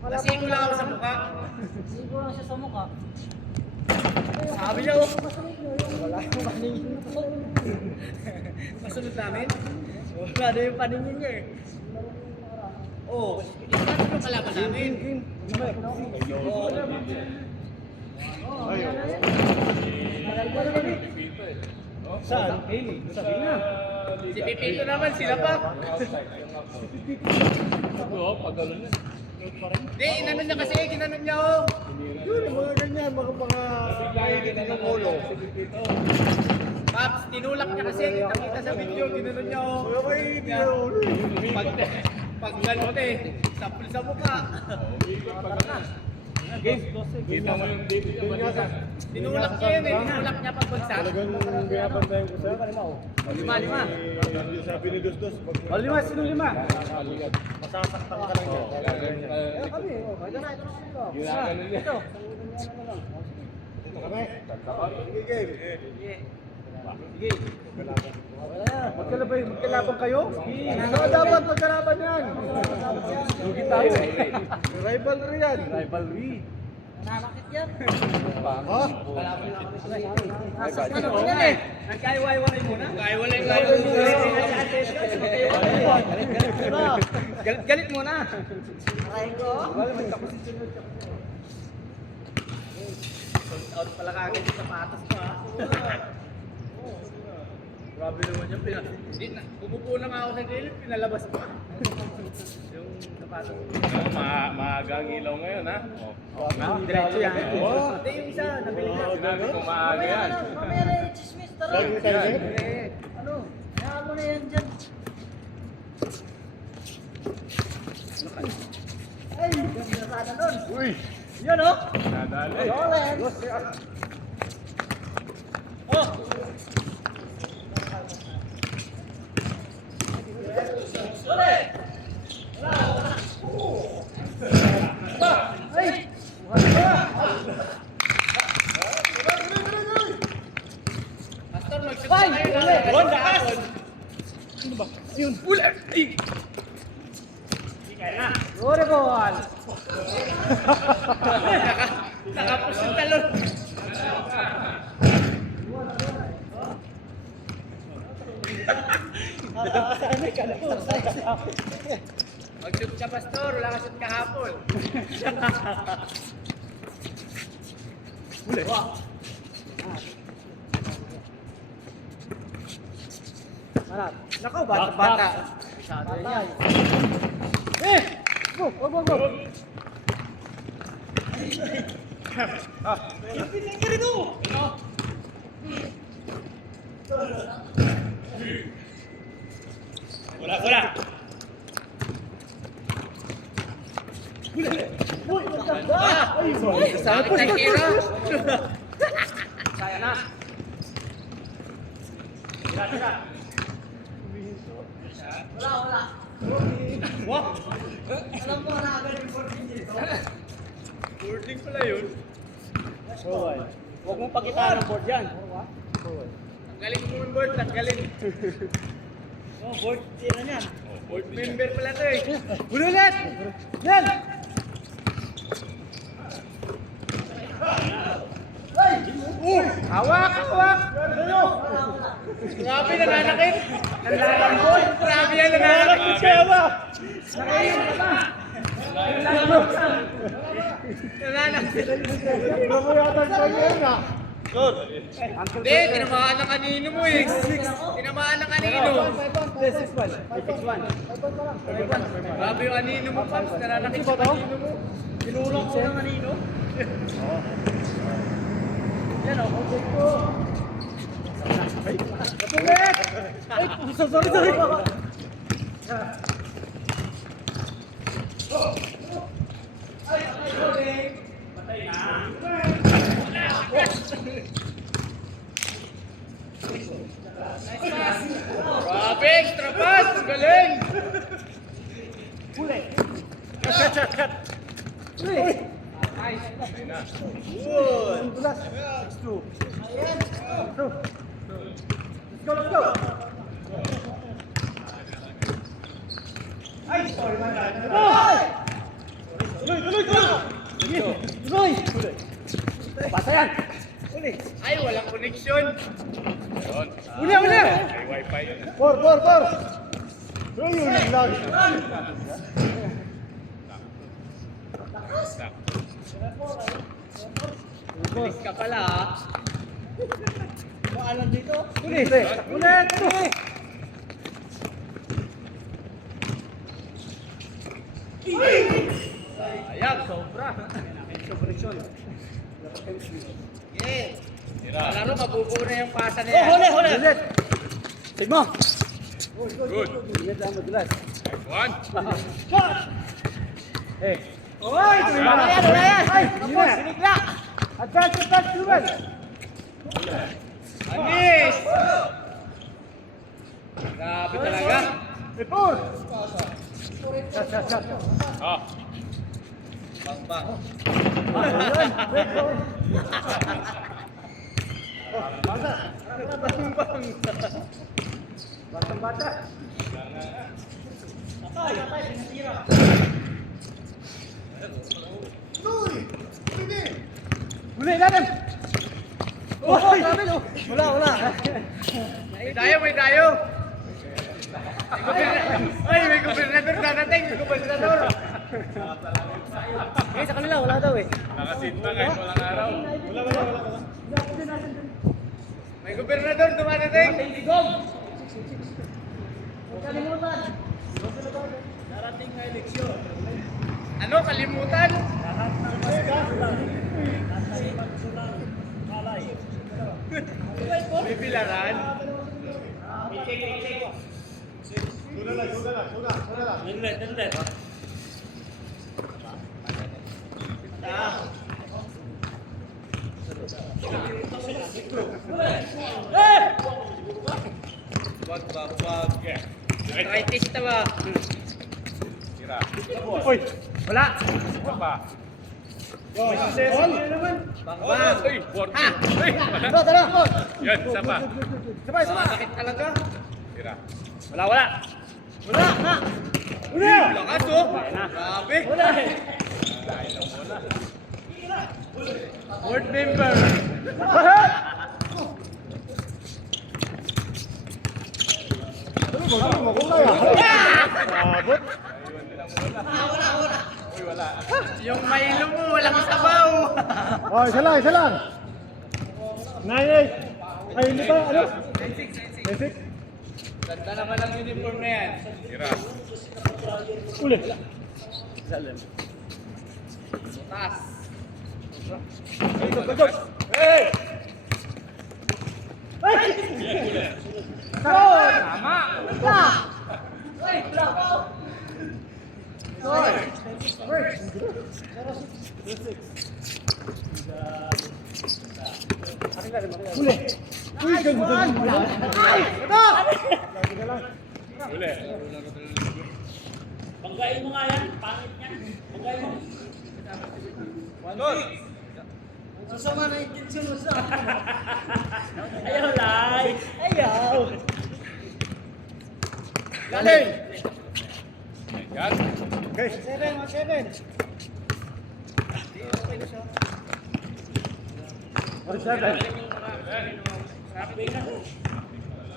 Nasigo lang ako sa mukha. Sigo lang siya sa mukha. Sabi niya, oh. Wala yung paningin ko. Masunod namin. Wala na yung paningin niya eh. Oo. Ano yung kalaban namin? Saan? Sabi na. Si Pipito naman, sila pa. Hindi, inanon niya kasi, ginanon niya oh. Yun, mga ganyan, mga ng ulo. Paps, tinulak niya kasi, kita sa video, ginanon niya oh. Pag ganun eh, sapul sa mukha. Kita mo yung dito niya, Manisa. Tinulak niya yun eh, tinulak niya pagbagsak. Talagang binabantayan ko sa... Lima. Yung sabi ni Dos, O, 5. Sino 5? masasaktan ka lang yan. Kami. Ito na kami. Ginaganon niya. Ito. Dito kami. Sige, game. Sige. Magkalaban kayo? Ano dapat magkalaban yan? Lugi tayo. Rivalry yan. Rivalry. Nananakit yan. Ha? Nasaktan ako yan eh. Nagkaiwalay muna. Nagkaiwalay muna. Galit muna. Aray ko. Out pala kagad yung sapatos ko ha. Grabe naman yung hindi na. Bumupo na nga ako sa gilid, pinalabas ko. Yung sapatos ko. Maaga ang ilaw ngayon, ha? Diretso yan. Hindi yung isa, nabili na. Sinabi ko maaga yan. Mamaya na yung chismis. Tara. Ano? Hayaan mo na yan dyan. Ay, ganda sana nun. Uy! Yun oh. Nadali. Oh. Ay! Pastor, mag-shoot na kayo na. Ron, lakas! Ano ba? Yun. Ula! Ay! Sorry, ball! Nakapos yung talon. Mag-shoot ka, Pastor. Wala ka shoot kahapon. Uli. Hanap. Nako, bata. Masyado yan. Eh! Go! Wala. Sakit ng hero. Kaya na. Wala. Wah! Alam mo na agad yung 14 dito. Boarding pala yun. Huwag mong pakitaan ng board yan. Tanggalin mo yung board. Tanggalin. Board, tira niyan. Board member pala to eh. Ulit! Yan! Hawak! Grabe, nananakit. Nanlalambot. Grabe yan, nananakit siya ba? Nananakit. Hindi, tinamaan ng kanino mo eh. Tinamaan ng kanino. Grabe yung kanino mo, Pams. Nananakit sa kanino mo. Tinulong ko ng kanino. Yan o, object ko. Ulit! Ay, sorry. Grabe, extra pass. Galing. Uli! Cut! Uli! Good. Let's go! Ay, sorry man. Tuloy! Connection. Una! May wifi yun. Four! So yun ang lag. Bilis ka pala ha. Maalam dito. Ulit! Ayan, sobra. Yeah. Laro, mabubuo na yung pasa na yan. Huli! Tigmo. Good. Nice one. Oy! Wala yan. Ay! Tapos, sinigla. Advance, Ruben! Anis! Grabe talaga. Ipur! Shot! Ah. Bang. Bata! Huli natin! Oh, grabe no! Wala! May dayo. May gobernador dadating. May gobernador. Sa kanila, wala daw eh. Nakasinta kahit walang araw. May gobernador dumadating. Darating na eleksyon. Ano, kalimutan? May bilaran. Wag. Arthritis na ba? Tira. Uy! Wala. Isa pa. Bang. Ay, 40. Ay, wala. Tara! Yan, isa pa. Sabay! Sakit talaga. Tira. Wala. Una! Lakas oh. Grabe. Board member. Abot! Uy, wala. Yung Milo mo, walang sabaw. Oh, isa lang! 9-8! Ay, hindi ba? Ano? 9-6? Ganda naman ang uniform na yan. Tira. Uli! Taas. Hey! Tama. Uli! Uy, ganda! Ay! Ito! Uli. Banggain mo nga yan, pangit yan. Banggain mo. Sasama na yung kitchen mo sa... Ayaw, Lai. Ayaw! Galing. Yan. Okay. 7.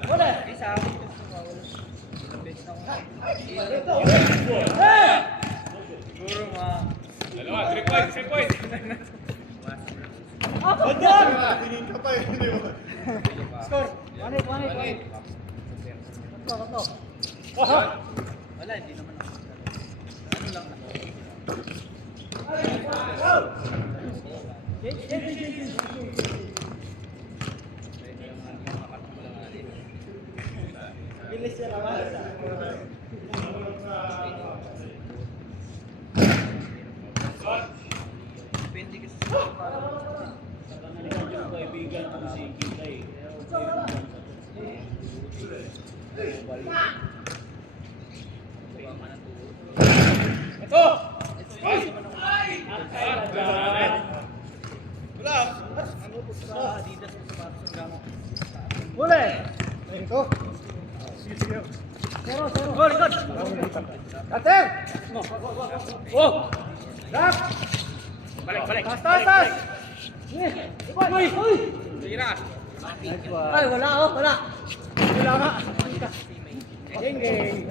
Wala. Isa. Siguro Dalawa, 3 points, 3 points. Score! 1-8. Wala, hindi naman ako. Ano lang. Bilis siya naman. Depende kasi sa Yung kaibigan ko si Kitay. Ito! Huli! Ito. Sige. Zero. Gol. Ater! Oh! Rap! Balik. Tas! Uy! Tira. Ay, wala oh, wala. Wala nga. Geng, geng.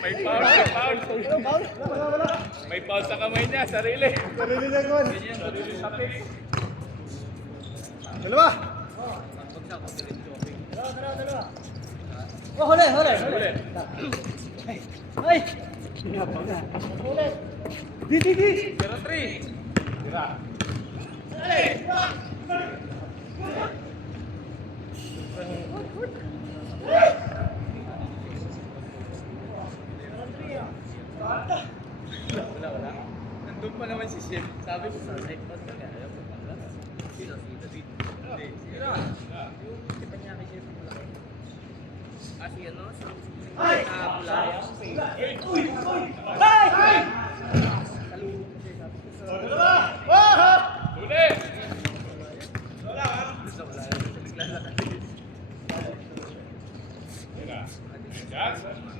May foul, may foul. Wala. May foul sa kamay niya, sarili. Sarili niya gawin. Sarili sa face. Dalawa. Oh, huli, huli. Ulit. Ay! Di. 0-3. Tira. Wala. Nandun pa naman si Chef. Sabi ko sa side pass ka kaya ayaw ko pala. Sino si David? Hindi. Tira. Kita niya kay Chef. Si ano? Ay! Pula. Huli! Tira. Yan.